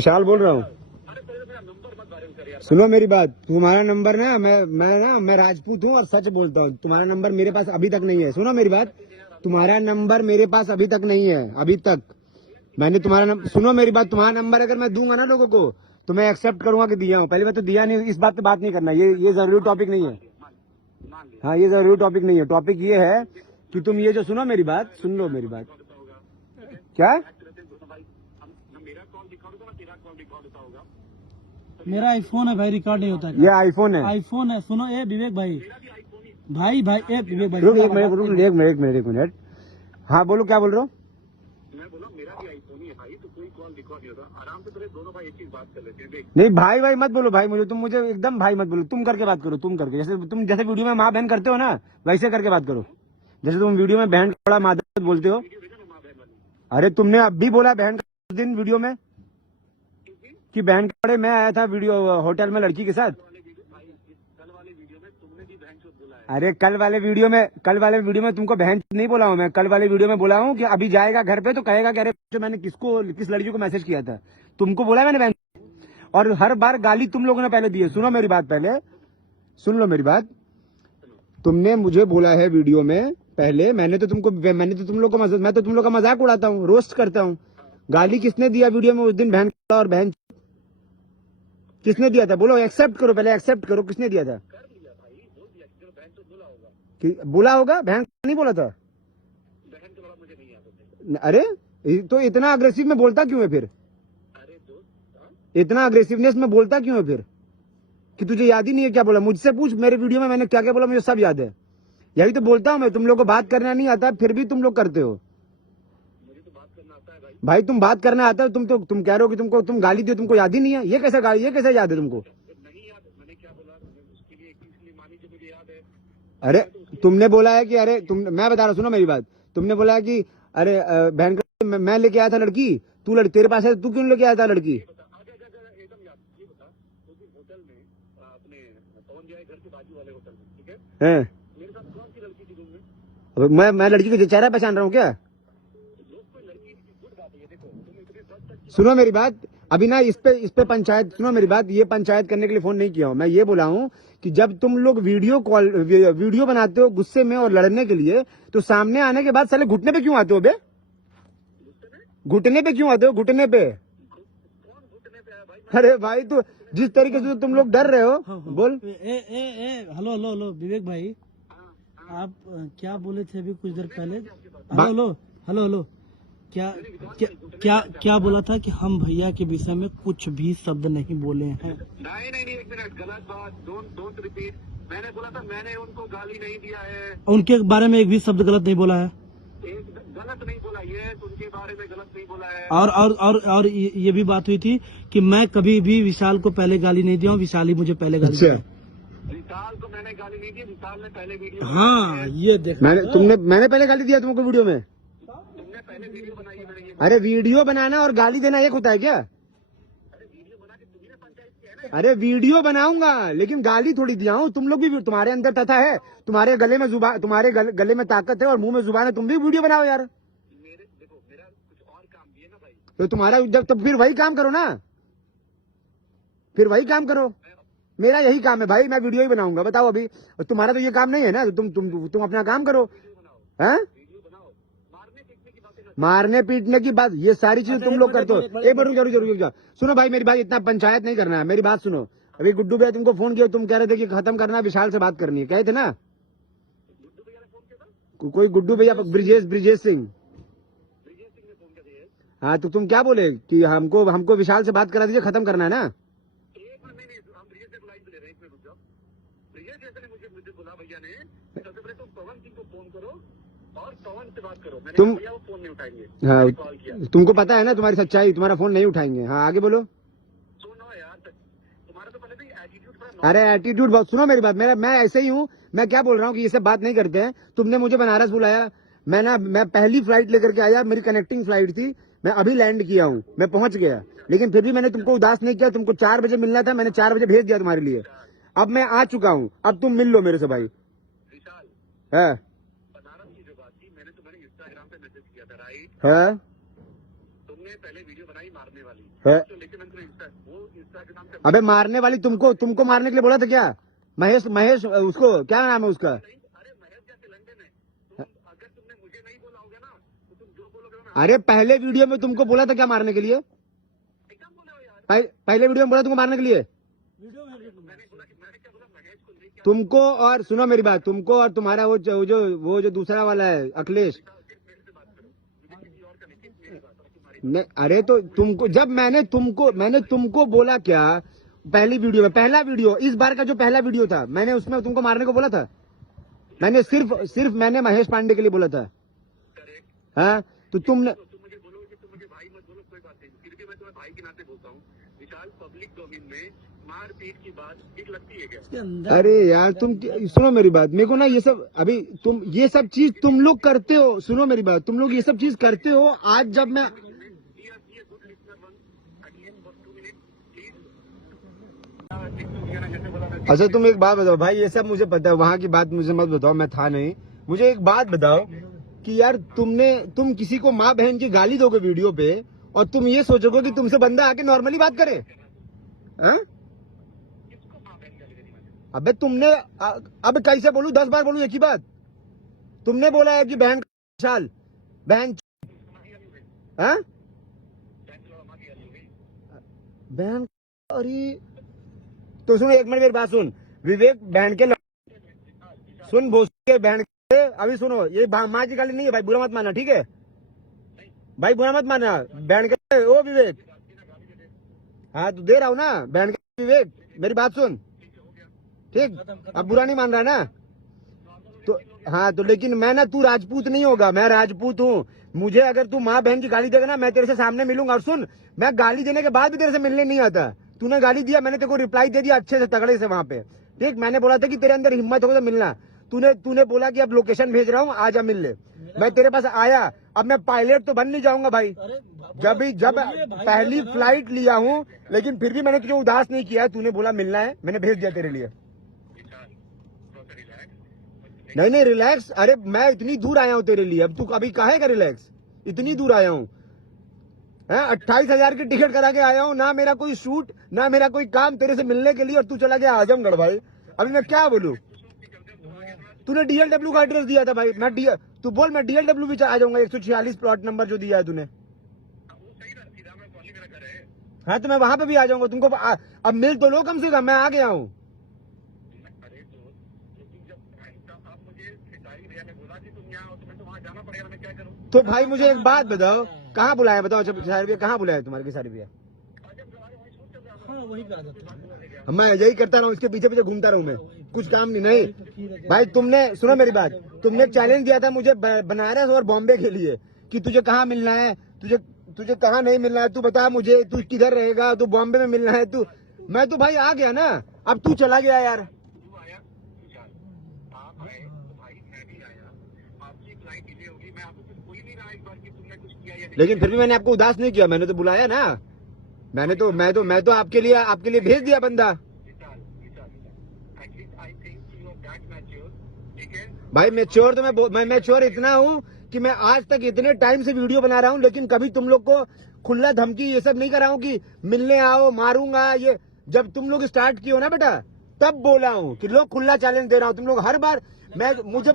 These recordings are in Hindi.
विशाल बोल रहा हूँ। सुनो मेरी बात, तुम्हारा नंबर ना मैं राजपूत हूँ और सच बोलता हूँ। तुम्हारा नंबर मेरे पास अभी तक नहीं है। सुनो मेरी बात, तुम्हारा नंबर मेरे पास अभी तक नहीं है। अभी तक मैंने तुम्हारा नंबर, सुनो मेरी बात, तुम्हारा नंबर अगर मैं दूंगा ना लोगों को तो मैं एक्सेप्ट करूंगा कि दिया हूँ। पहली बात तो दिया नहीं, इस बात पे बात नहीं करना। ये जरूरी टॉपिक नहीं है। हाँ, ये जरूरी टॉपिक नहीं है। टॉपिक ये है कि तुम ये जो, सुनो मेरी बात, सुन लो मेरी बात। क्या? मेरा आईफोन है भाई, रिकॉर्ड नहीं होता है। ये आईफोन है? आईफोन है। सुनो ए विवेक भाई, भाई एक विवेक भाई, रुक एक मिनट। हाँ बोलो, क्या बोल रहे हो? मैं बोला मेरा भी आईफोन ही है भाई, तो कोई कॉल रिकॉर्ड नहीं होता। आराम से दोनों भाई एक चीज बात कर लेते हैं। देख, नहीं भाई भाई मत बोलो भाई, मुझे एकदम भाई मत बोलो। तुम करके बात करो, तुम करके, जैसे वीडियो में माँ बहन करते हो ना, वैसे करके बात करो। जैसे तुम वीडियो में बहन का बड़ा मादर बोलते हो। अरे तुमने अब भी बोला बहन का उस दिन वीडियो में कि बहन के बड़े मैं आया था वीडियो होटल में लड़की के साथ। कल वाले वीडियो में तुमने भी बहन चोद बोला है। अरे कल वाले वीडियो में तुमको बहन नहीं बोला हूँ मैं। कल वाले वीडियो में बोला हूँ कि अभी जाएगा घर पे तो कहेगा कि अरे जो मैंने किस लड़की को मैसेज किया था, तुमको बोला मैंने बहन। और हर बार गाली तुम लोगों ने पहले दी है। सुनो मेरी बात, पहले सुन लो मेरी बात। तुमने मुझे बोला है वीडियो में पहले, मैंने तो तुम लोग को मैं तो तुम लोग का मजाक उड़ाता हूँ, रोस्ट करता हूँ। गाली किसने दिया वीडियो में उस दिन? बहन और बहन किसने दिया था? बोलो, एक्सेप्ट करो, पहले एक्सेप्ट करो, किसने दिया था? कर लिया भाई, बोल दिया कि बहन चोद बोला होगा। कि बोला होगा? बहन नहीं बोला था। बहन के बाबा मुझे नहीं याद होता। अरे तो इतना अग्रेसिव में बोलता क्यों है फिर? अरे दोस्त, इतना अग्रेसिवनेस में बोलता क्यों है फिर कि तुझे याद ही नहीं है क्या बोला? मुझसे पूछ, मेरे वीडियो में मैंने क्या क्या बोला मुझे सब याद है। यही तो बोलता हूँ मैं, तुम लोग को बात करना नहीं आता फिर भी तुम लोग करते हो। मुझे तो बात करना आता है भाई। भाई तुम बात करना आता है, तुम कह रहे हो कि तुम गाली दियो, तुमको याद ही नहीं है। ये कैसा याद है तुमको? नहीं याद, मैंने क्या बोला उसके लिए, एक चीज के लिए मानी जो मुझे याद है। अरे तुमने बोला है कि अरे मैं बता रहा हूँ, सुनो मेरी बात। तुमने बोला है कि अरे बहन का मैं लेके आया था लड़की, तेरे पास है, तू क्यों लेके आया था लड़की? एकदम याद, ये बता, उस दिन होटल में अपने पवन जय घर के बाजू वाले होटल में, ठीक है, मेरे साथ कौन सी लड़की थी रूम में? अब मैं लड़की का चेहरा पहचान रहा हूँ क्या? लोग कोई लड़की की गुड बात है ये। देखो तुम इतने सच सच सुनो मेरी बात, अभी ना इस पे पंचायत, सुनो मेरी बात, ये पंचायत करने के लिए फोन नहीं किया हूँ। मैं ये बोला हूँ कि जब तुम लोग वीडियो बनाते हो गुस्से में और लड़ने के लिए, तो सामने आने के बाद साले घुटने पे क्यों आते हो बे? घुटने पे क्यों आते हो? घुटने पे? कौन घुटने पे है भाई? अरे भाई तो जिस तरीके से तुम लोग डर रहे हो, बोल। हेलो हेलो हेलो विवेक भाई, आप क्या बोले थे अभी कुछ देर पहले? हेलो हेलो हेलो हेलो, क्या क्या बोला था कि हम भैया के विषय में कुछ भी शब्द नहीं बोले हैं? नहीं, एक मिनट, गलत बात, डोंट रिपीट। मैंने बोला था, मैंने उनको गाली नहीं दिया है। उनके बारे में एक भी शब्द गलत नहीं बोला है। एक गलत नहीं बोला, ये उनके बारे में गलत नहीं बोला है। और ये भी बात हुई थी कि मैं कभी भी विशाल को पहले गाली नहीं दिया हूँ, विशाल ही मुझे पहले गाली दिया। विशाल को मैंने गाली नहीं दी, विशाल ने पहले वीडियो हाँ ये देख, मैंने पहले गाली दिया तुमको वीडियो में? तुमने पहले वीडियो बनाई है, मैंने ये अरे वीडियो बनाना और गाली देना एक होता है क्या? वीडियो बना के तुम्ही ने पंचायत किया है ना। अरे वीडियो बनाऊंगा लेकिन गाली थोड़ी दिया हूँ। तुम लोग भी, तुम्हारे अंदर तथा है, तुम्हारे गले में जुबान, तुम्हारे गले में ताकत है और मुंह में जुबान है, तुम भी वीडियो बनाओ यार। देखो मेरा कुछ और काम भी है ना भाई। तो तुम्हारा जब तब फिर वही काम करो ना, फिर वही काम करो। मेरा यही काम है भाई, मैं वीडियो ही बनाऊंगा। बताओ अभी तुम्हारा तो ये काम नहीं है ना, तो तुम अपना काम करो। हैं? वीडियो बनाओ, मारने पीटने की बातें मारने पीटने की बात, ये सारी चीजें तुम लोग करते हो। एक मिनट जरूर जाओ। सुनो भाई मेरी बात, इतना पंचायत नहीं करना है, मेरी बात सुनो। अभी गुड्डू भैया तुमको फोन किया, तुम कह रहे थे कि खत्म करना है, विशाल से बात करनी है, कहे थे ना? गुड्डू भैया ने फोन किया था। कोई गुड्डू भैया, ब्रिजेश सिंह। ब्रिजेश सिंह ने फोन किया था। हाँ तो तुम क्या बोले कि हमको विशाल से बात करा दीजिए, खत्म करना है ना? एक मिनट, नहीं, हम ब्रिजेश से लाइन पे ले रहे हैं, एक मिनट रुक जाओ। ब्रिजेश जैसे ने मुझे बोला भैया ने, सबसे पहले तुम पवन सिंह को फोन करो और पवन से बात करो। मैंने कहा भैया वो फोन नहीं उठाएंगे। हाँ, मैंने कॉल किया। तुमको पता है ना तुम्हारी सच्चाई, तुम्हारा फोन नहीं उठाएंगे। हाँ आगे बोलो। सुनो यार, तुम्हारा तो पहले भी एटीट्यूड थोड़ा। अरे एटीट्यूड बहुत, सुनो मेरी बात, मैं ऐसे ही हूँ। मैं क्या बोल रहा हूँ कि ये सब बात नहीं करते हैं। तुमने मुझे बनारस बुलाया, मैं पहली फ्लाइट लेकर के आया, मेरी कनेक्टिंग फ्लाइट थी, मैं अभी लैंड किया हूँ, मैं पहुंच गया, लेकिन फिर भी मैंने तुमको उदास नहीं किया। तुमको 4 बजे मिलना था, मैंने 4 बजे भेज दिया तुम्हारे लिए। अब मैं आ चुका हूँ, अब तुम मिल लो मेरे से भाई। विशाल, है बनारस की जो बात थी, मैंने तुम्हें इंस्टाग्राम पे मैसेज किया था, राइट? है तुमने पहले वीडियो बनाई मारने वाली, है तो लेकिन मैंने नाम से अबे मारने वाली तुमको मारने के लिए बोला था क्या? महेश महेश उसको क्या नाम है उसका? अरे महेश क्या लंदन है तुम अगर तुमने मुझे नहीं बोला होगा ना तो तुम जो बोलोगे ना अरे पहले वीडियो में तुमको बोला था क्या मारने के लिए? एकदम बोले हो यार पहले वीडियो में बोला तुमको मारने के लिए वीडियो में मैंने बोला कि मैंने क्या बोला महेश को लेके तुमको। और सुनो मेरी बात, तुमको और तुम्हारा वो जो दूसरा वाला है अखिलेश मेरे से बात करो मुझे किसी और का नहीं मेरी बात और तुम्हारी ने, अरे तो तुमको जब मैंने तुमको बोला क्या पहली वीडियो में, पहला वीडियो इस बार का जो पहला वीडियो था, मैंने उसमें तुमको मारने को बोला था? मैंने सिर्फ मैंने महेश पांडे के लिए बोला था। हाँ तो तुमने तुम मुझे बोलो कि तुम मुझे भाई मत बोलो कोई बात नहीं फिर भी मैं तुम्हें भाई के नाते बोलता हूँ विशाल पब्लिक डोमेन में मारपीट की बात ठीक लगती है क्या के अंदर अरे यार तुम सुनो मेरी बात, मेरे को ना ये सब अभी तुम ये सब चीज तुम लोग करते हो। सुनो मेरी बात, तुम लोग ये सब चीज करते हो। आज जब मैं good listener one again for 2 minute please अच्छा तुम एक बात बताओ भाई, ये सब मुझे पता है, वहाँ की बात मुझे मत बताओ, मैं था नहीं। मुझे एक बात बताओ कि यार तुम किसी को माँ बहन की गाली दोगे वीडियो पे और तुम ये सोचोगे कि तुमसे बंदा आके नॉर्मली बात करे? हाँ? अबे तुमने अब कैसे बोलूं, 10 बार बोलूं एक ही बात? तुमने बोला है कि बहन शाल बहन हाँ? बहन अरे तो सुन एक मिनट मेरी बात सुन। विवेक बहन के सुन भोस के बहन के अभी सुनो, ये माँ की गाली नहीं है भाई, बुरा मत मानना ठीक है भाई, बुरा मत मानना। बहन के ओ विवेक, हाँ तो दे रहा हूँ ना बहन के विवेक, मेरी बात सुन ठीक, अब बुरा नहीं मान रहा ना तो हाँ तो लेकिन मैं ना, तू राजपूत नहीं होगा, मैं राजपूत हूँ। मुझे अगर तू माँ बहन की गाली देगा ना, मैं तेरे से सामने मिलूंगा। और सुन, मैं गाली देने के बाद भी तेरे से मिलने नहीं आता। तूने गाली दिया, मैंने तेरे को रिप्लाई दे दिया अच्छे से तगड़े से वहां पे ठीक। मैंने बोला था कि तेरे अंदर हिम्मत होगा तो मिलना। तूने बोला कि अब लोकेशन भेज रहा हूँ आजा मिल ले। मैं तेरे पास आया, अब मैं पायलट तो बन नहीं जाऊंगा भाई। जब पहली फ्लाइट लिया हूँ, लेकिन फिर भी मैंने तुझे उदास नहीं किया है। तूने बोला मिलना है, मैंने भेज दिया तेरे लिए। नहीं रिलैक्स, अरे मैं इतनी दूर आया हूँ तेरे लिए, अब तू अभी काहे का रिलैक्स? इतनी दूर आया हूँ, 28,000 की टिकट करा के आया हूँ, ना मेरा कोई शूट ना मेरा कोई काम तेरे से मिलने के लिए, और तू चला गया आजमगढ़ भाई। अभी मैं क्या बोलूँ? तूने DLW का एड्रेस दिया था भाई, तू बोल मैं DLW भी आ जाऊंगा, 146 प्लॉट नंबर जो दिया है तूने। हाँ तो मैं वहां पे भी आ जाऊंगा तुमको। अब मिल तो लो कम से कम, मैं आ गया हूँ। तो भाई मुझे एक बात बताओ, कहाँ बुलाया बताओ? सारी भैया कहाँ बुलाया तुम्हारे के? सारी भैया हाँ वही पे आ जाता है। मैं यही करता रहूँ, इसके पीछे पीछे घूमता रहूँ मैं, कुछ काम नहीं भाई। तुमने सुनो मेरी बात, तुमने चैलेंज दिया था मुझे बनारस और बॉम्बे के लिए कि तुझे कहाँ मिलना है, तुझे कहाँ नहीं मिलना है, तू बता मुझे, तू किधर रहेगा, तू बॉम्बे में मिलना है तू। मैं तो भाई आ गया ना, अब तू चला गया यार। लेकिन फिर भी मैंने आपको उदास नहीं किया, मैंने तो बुलाया ना। मैं तो आपके लिए भेज दिया बंदा। भाई मैच्योर तो मैं मैच्योर इतना हूँ कि मैं आज तक इतने टाइम से वीडियो बना रहा हूँ, लेकिन कभी तुम लोग को खुला धमकी ये सब नहीं करा हूँ कि मिलने आओ मारूंगा। ये जब तुम लोग स्टार्ट किए हो ना बेटा, तब बोला हूँ कि लोग खुला चैलेंज दे रहा हूँ। तुम लोग हर बार मुझे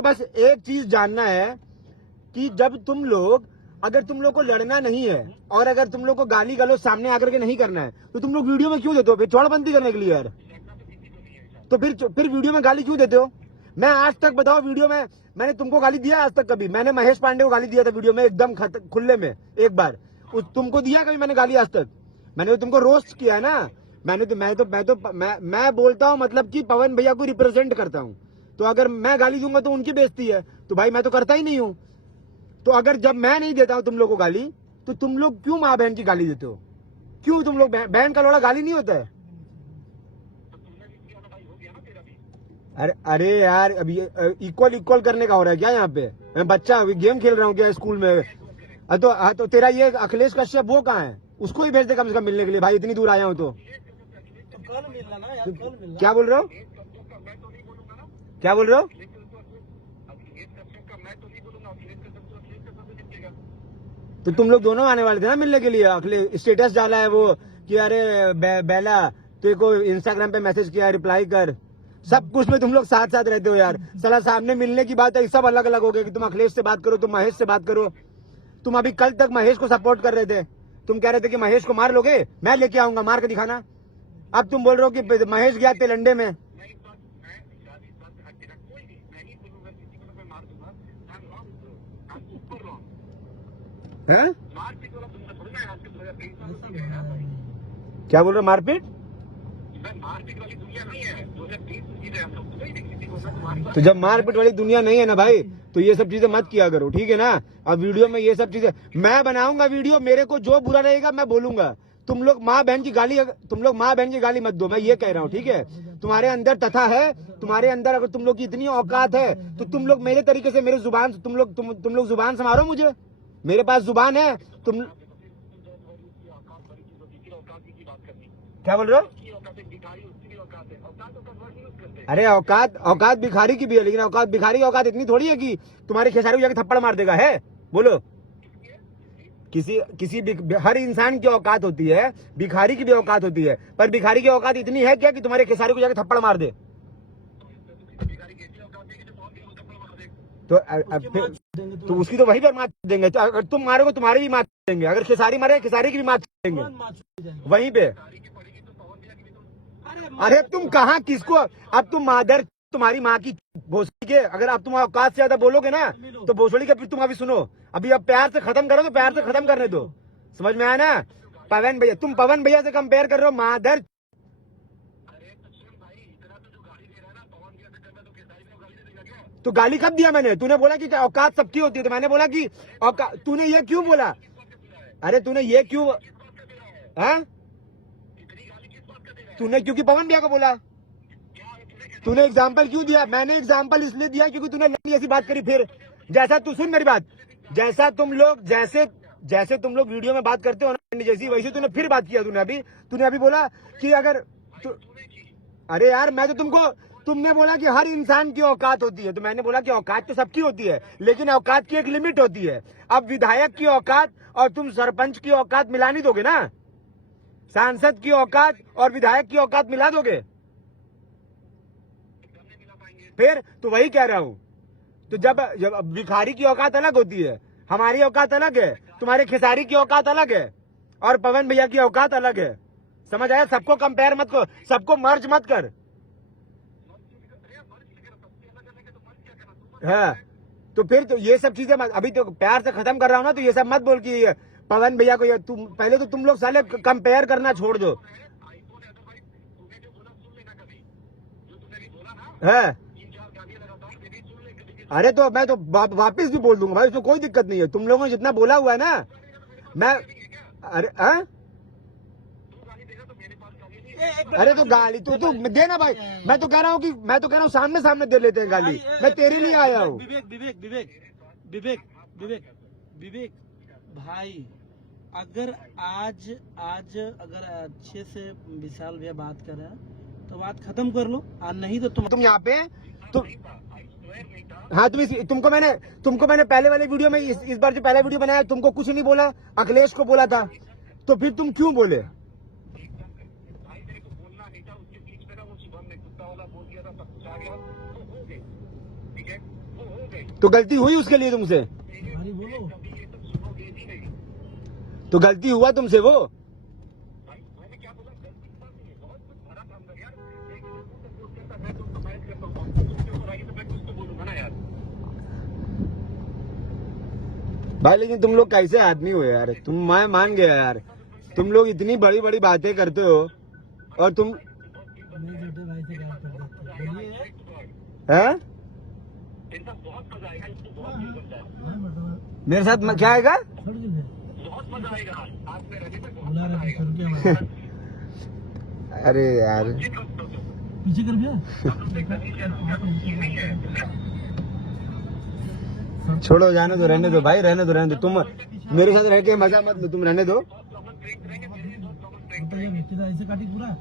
बस एक चीज जानना है कि जब अगर तुम लोग को लड़ना नहीं है और अगर तुम लोग को गाली गलौज सामने आकर के नहीं करना है, तो तुम लोग वीडियो में क्यों देते हो? फिर चौड़बंदी करने के लिए यार, तो फिर वीडियो में गाली क्यों देते हो? मैं आज तक बताओ वीडियो में मैंने तुमको गाली दिया आज तक कभी? मैंने महेश पांडे को गाली दिया था वीडियो में एकदम खुले में एक बार, तुमको दिया कभी मैंने गाली आज तक? मैंने तो तुमको रोस्ट किया है ना। मैं बोलता हूँ मतलब कि पवन भैया को रिप्रेजेंट करता हूँ, तो अगर मैं गाली दूंगा तो उनकी बेइज्जती है, तो भाई मैं तो करता ही नहीं हूँ। तो अगर जब मैं नहीं देता हूँ तुम लोग को गाली, तो तुम लोग क्यों माँ बहन की गाली देते हो? क्यों? तुम लोग बहन का लोड़ा गाली नहीं होता है? अरे यार अभी इक्वल करने का हो रहा है क्या यहाँ पे? मैं बच्चा अभी गेम खेल रहा हूँ क्या स्कूल में? तो तेरा ये अखिलेश कश्यप वो कहाँ है? उसको ही भेज दे कम से कम मिलने के लिए भाई, इतनी दूर आया हूँ तो। कल मिलना ना यार, कल मिलना। क्या बोल रहे हो? क्या बोल रहे हो? तो तुम लोग दोनों आने वाले थे ना मिलने के लिए। अखिलेश स्टेटस डाला है वो कि अरे बेला तेरे को इंस्टाग्राम पे मैसेज किया, रिप्लाई कर। सब कुछ में तुम लोग साथ साथ रहते हो यार। साला सामने मिलने की बात है, सब अलग अलग हो गए कि तुम अखिलेश से बात करो, तुम महेश से बात करो। तुम अभी कल तक महेश को सपोर्ट कर रहे थे, तुम कह रहे थे कि महेश को मार लोगे, मैं लेके आऊंगा, मार के दिखाना। अब तुम बोल रहे हो कि महेश गया तेलंडे में। है? क्या बोल रहे हो? मारपीट? तो जब मारपीट वाली दुनिया नहीं है ना भाई, तो ये सब चीजें मत किया करो, ठीक है ना। अब वीडियो में ये सब चीजें मैं बनाऊंगा, वीडियो मेरे को जो बुरा रहेगा मैं बोलूंगा। तुम लोग माँ बहन की गाली मत दो, मैं ये कह रहा हूँ, ठीक है। तुम्हारे अंदर तथा है, तुम्हारे अंदर अगर तुम लोग की इतनी औकात है तो तुम लोग मेरे तरीके से मेरे जुबान तुम लोग जुबान संभालो मुझे। मेरे पास जुबान है। तुम क्या बोल रहे हो? अरे औकात भिखारी की भी है, लेकिन भिखारी की औकात इतनी थोड़ी है कि तुम्हारे खेसारी को जाके थप्पड़ मार देगा। है बोलो? किसी हर इंसान की औकात होती है, भिखारी की भी औकात होती है, पर भिखारी की औकात इतनी है क्या कि तुम्हारे खेसारी को जाके थप्पड़ मार दे? तो उसकी तो वही पर मार देंगे। तो अगर तुम मारोगे तुम्हारी भी मार देंगे, अगर खेसारी मारे खेसारी की भी मार देंगे वहीं पे। अरे तुम कहाँ किसको, अब तुम मादर तुम्हारी माँ की भोसड़ी के, अगर आप तुम औकात से ज्यादा बोलोगे ना तो भोसड़ी के। फिर तुम अभी सुनो, अभी अब प्यार से खत्म करो तो प्यार से खत्म करने दो। समझ में आया ना? पवन भैया, तुम पवन भैया से कंपेयर कर रहे हो मादर। तो गाली कब दिया मैंने? तूने बोला कि औकात सबकी होती है, तो मैंने बोला कि औकात। तूने ये क्यों बोला? अरे तूने ये क्यों है? तूने क्योंकि पवन भैया को बोला, तूने एग्जाम्पल क्यों दिया? मैंने एग्जाम्पल इसलिए दिया क्योंकि तूने ऐसी बात करी। फिर जैसा तू सुन मेरी बात, जैसे तुम लोग वीडियो में बात करते हो ना जैसी, वैसे तूने फिर बात किया। तूने अभी बोला कि अगर अरे यार मैं तो तुमने बोला कि हर इंसान की औकात होती है, तो मैंने बोला कि औकात तो सबकी होती है, लेकिन औकात की एक लिमिट होती है। अब विधायक की औकात और तुम सरपंच की औकात मिला नहीं दोगे ना? सांसद की औकात और विधायक की औकात मिला दोगे? फिर तो वही कह रहा हूं। तो जब भिखारी की औकात अलग होती है, हमारी औकात अलग है, तुम्हारे खेसारी की औकात अलग है, और पवन भैया की औकात अलग है। समझ आया? सबको कंपेयर मत करो, सबको मर्ज मत कर। हाँ, तो फिर तो ये सब चीजें अभी तो प्यार से खत्म कर रहा हूँ ना, तो ये सब मत बोल कि पवन भैया को तुम पहले तो तुम लोग साले कंपेयर करना छोड़ दो। है? अरे तो मैं तो वापिस भी बोल दूंगा भाई, उसमें कोई दिक्कत नहीं है। तुम लोगों ने जितना बोला हुआ है ना, मैं अरे तो गाली तो देना भाई। मैं तो कह रहा हूँ सामने सामने दे लेते हैं गाली। मैं तेरे लिए आया हूँ। विवेक भाई, अगर आज अगर अच्छे से विशाल भैया बात कर रहे हैं तो बात खत्म कर लो, और नहीं तो तुम यहाँ पे हाँ तुमको मैंने पहले वाले वीडियो में इस बार जो पहला वीडियो बनाया तुमको कुछ नहीं बोला, अखिलेश को बोला था, तो फिर तुम क्यों बोले? तो गलती हुई उसके लिए तुमसे? तो गलती हुआ तुमसे वो? भाई लेकिन तुम लोग कैसे आदमी हो यार? मैं मान गया यार, तुम लोग इतनी बड़ी बड़ी बातें करते हो और तुम हैं? मेरे साथ क्या आएगा? अरे यार पीछे कर भैया। छोड़ो, जाने दो, रहने दो भाई, रहने दो। तुम मेरे साथ रह के मजा मत लो, तुम रहने दो। ऐसे काटी पूरा